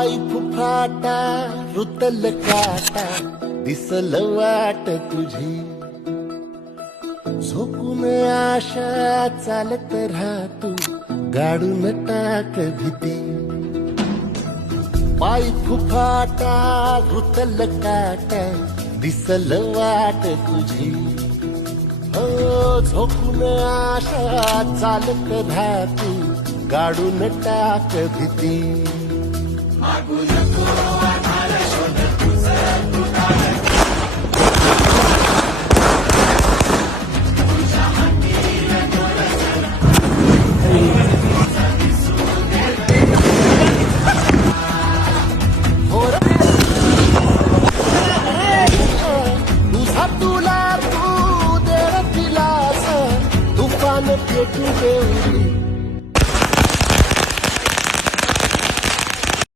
पाय फुफाटा रुतल काटा दिसल वाट तुझी झोपून आशा चालत राहतू गाडून टाक भीती पाय फुफाटा रुतल काटा दिसल वाट तुझी हो झोपून आशा चालत राहतू गाडून टाक भीती